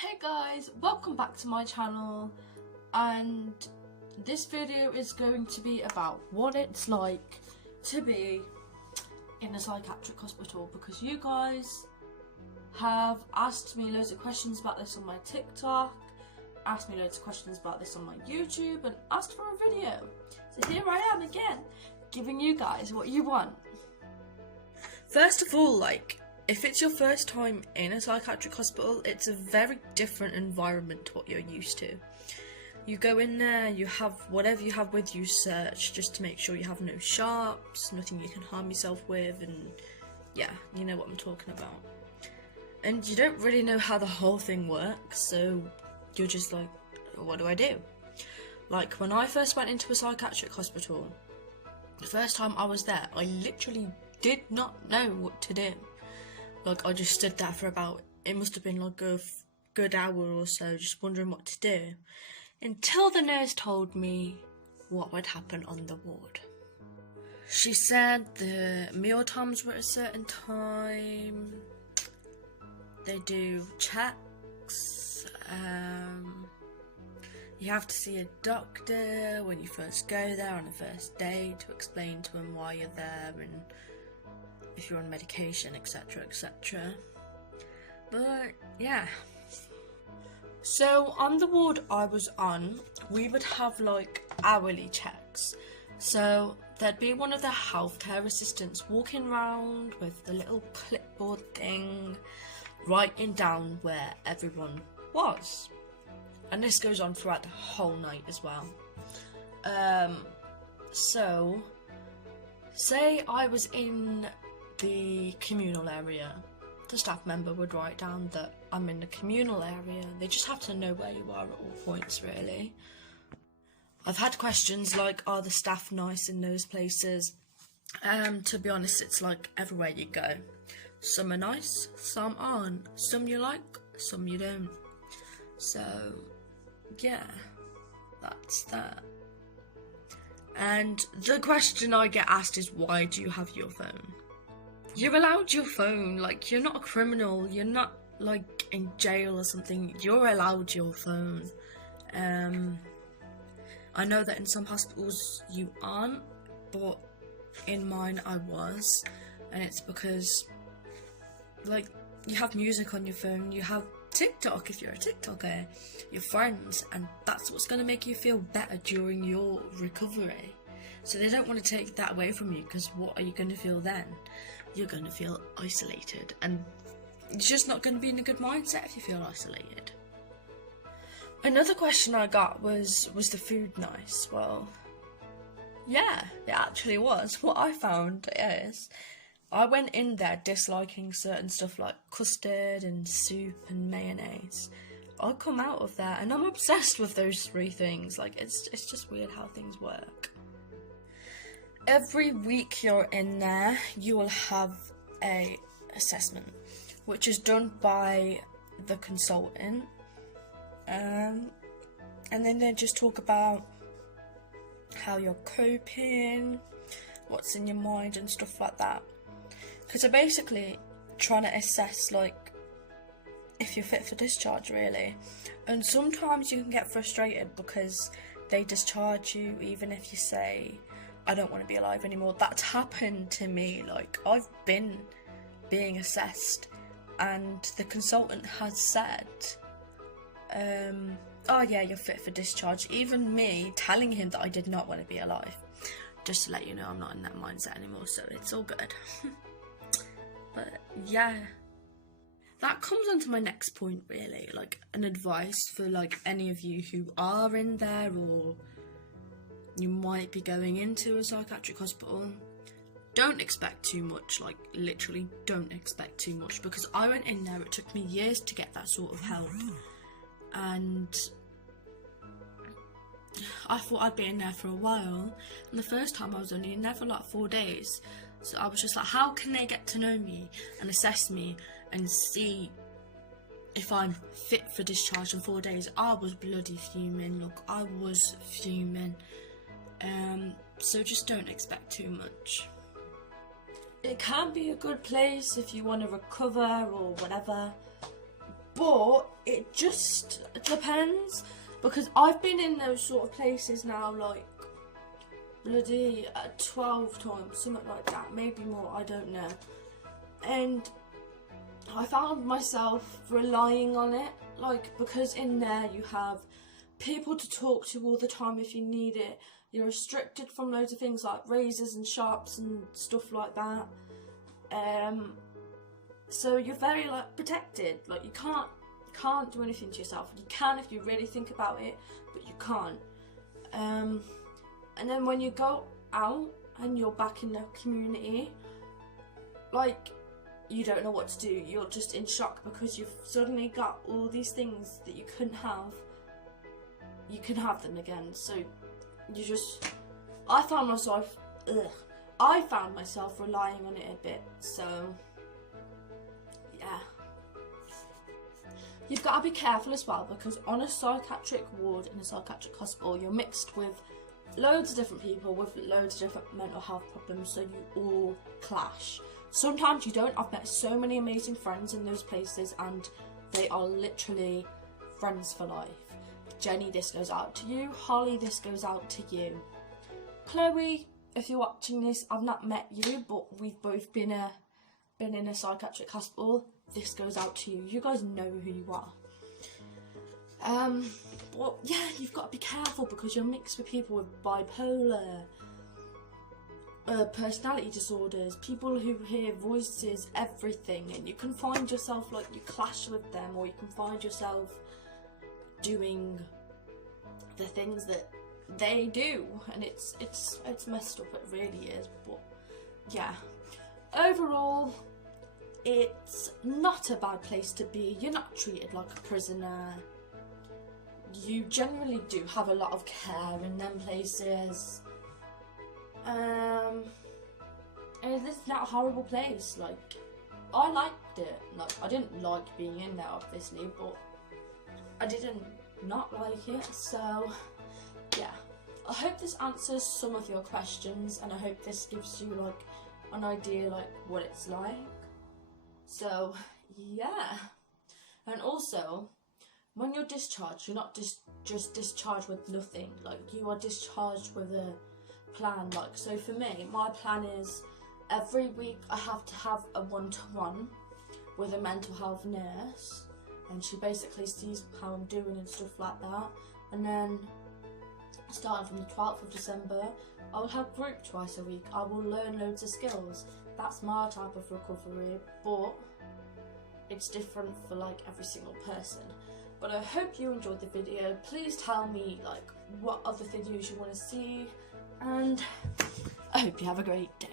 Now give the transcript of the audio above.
Hey guys, welcome back to my channel, and this video is going to be about what it's like to be in a psychiatric hospital, because you guys have asked me loads of questions about this on my TikTok, asked me loads of questions about this on my YouTube, and asked for a video. So here I am again, giving you guys what you want. First of all, if it's your first time in a psychiatric hospital, it's a very different environment to what you're used to. You go in there, you have whatever you have with you searched, just to make sure you have no sharps, nothing you can harm yourself with, and yeah, you know what I'm talking about. And you don't really know how the whole thing works, so you're just like, what do I do? Like, when I first went into a psychiatric hospital, the first time I was there, I literally did not know what to do. Like, I just stood there for about, it must have been like a good hour or so, just wondering what to do, until the nurse told me what would happen on the ward. She said the meal times were at a certain time, they do checks, you have to see a doctor when you first go there on the first day to explain to him why you're there and if you're on medication, etc, etc. But yeah, so on the ward I was on, we would have like hourly checks. So there'd be one of the healthcare assistants walking around with the little clipboard thing, writing down where everyone was, and this goes on throughout the whole night as well. So say I was in the communal area, the staff member would write down that I'm in the communal area. They just have to know where you are at all points, really. I've had questions like, are the staff nice in those places? To be honest, it's like everywhere you go. Some are nice, some aren't. Some you like, some you don't. So yeah, that's that. And the question I get asked is, why do you have your phone? You're allowed your phone, like, you're not a criminal, you're not like in jail or something, you're allowed your phone. I know that in some hospitals you aren't, but in mine I was, and it's because, like, you have music on your phone, you have TikTok if you're a TikToker, your friends, and that's what's going to make you feel better during your recovery. So they don't want to take that away from you, because what are you going to feel then? You're going to feel isolated, and you're just not going to be in a good mindset if you feel isolated. Another question I got was the food nice? Well, yeah, it actually was. What I found is, I went in there disliking certain stuff like custard and soup and mayonnaise. I come out of there and I'm obsessed with those three things. Like, it's just weird how things work. Every week you're in there, you will have a assessment, which is done by the consultant, and then they just talk about how you're coping, what's in your mind and stuff like that, because they're basically trying to assess, like, if you're fit for discharge, really. And sometimes you can get frustrated because they discharge you even if you say, I don't want to be alive anymore. That's happened to me. Like, I've been being assessed and the consultant has said, oh yeah, you're fit for discharge. Even me telling him that I did not want to be alive. Just to let you know, I'm not in that mindset anymore, so it's all good. But yeah, that comes on to my next point, really, like an advice for like any of you who are in there or you might be going into a psychiatric hospital. Don't expect too much, like literally don't expect too much, because I went in there, it took me years to get that sort of help, and I thought I'd be in there for a while, and the first time I was only in there for like 4 days, so I was just like, how can they get to know me and assess me and see if I'm fit for discharge in 4 days? I was bloody fuming, look, I was fuming. So just don't expect too much. It can be a good place if you want to recover or whatever, but it just depends, because I've been in those sort of places now, like bloody 12 times, something like that, maybe more, I don't know. And I found myself relying on it, like, because in there you have people to talk to all the time if you need it. You're restricted from loads of things like razors and sharps and stuff like that. So you're very like protected. Like you can't do anything to yourself. You can if you really think about it, but you can't. And then when you go out and you're back in the community, like, you don't know what to do. You're just in shock because you've suddenly got all these things that you couldn't have. You can have them again. So you just, I found myself relying on it a bit. So yeah, you've got to be careful as well, because on a psychiatric ward in a psychiatric hospital, you're mixed with loads of different people with loads of different mental health problems, so you all clash. Sometimes you don't. I've met so many amazing friends in those places and they are literally friends for life. Jenny, this goes out to you. Holly, this goes out to you. Chloe, if you're watching this, I've not met you, but we've both been in a psychiatric hospital. This goes out to you. You guys know who you are. But yeah, you've got to be careful because you're mixed with people with bipolar, personality disorders, people who hear voices, everything, and you can find yourself like you clash with them, or you can find yourself doing the things that they do, and it's messed up. It really is. But yeah, overall, it's not a bad place to be. You're not treated like a prisoner. You generally do have a lot of care in them places. And it's not a horrible place. Like, I liked it. Like, I didn't like being in there, obviously, but I didn't not like it. So yeah, I hope this answers some of your questions, and I hope this gives you like an idea like what it's like. So yeah, and also, when you're discharged, you're not just discharged with nothing. Like, you are discharged with a plan. Like, so for me, my plan is every week I have to have a one-to-one with a mental health nurse, and she basically sees how I'm doing and stuff like that. And then starting from the 12th of December, I will have group twice a week. I will learn loads of skills. That's my type of recovery, but it's different for like every single person. But I hope you enjoyed the video. Please tell me like what other videos you want to see, and I hope you have a great day.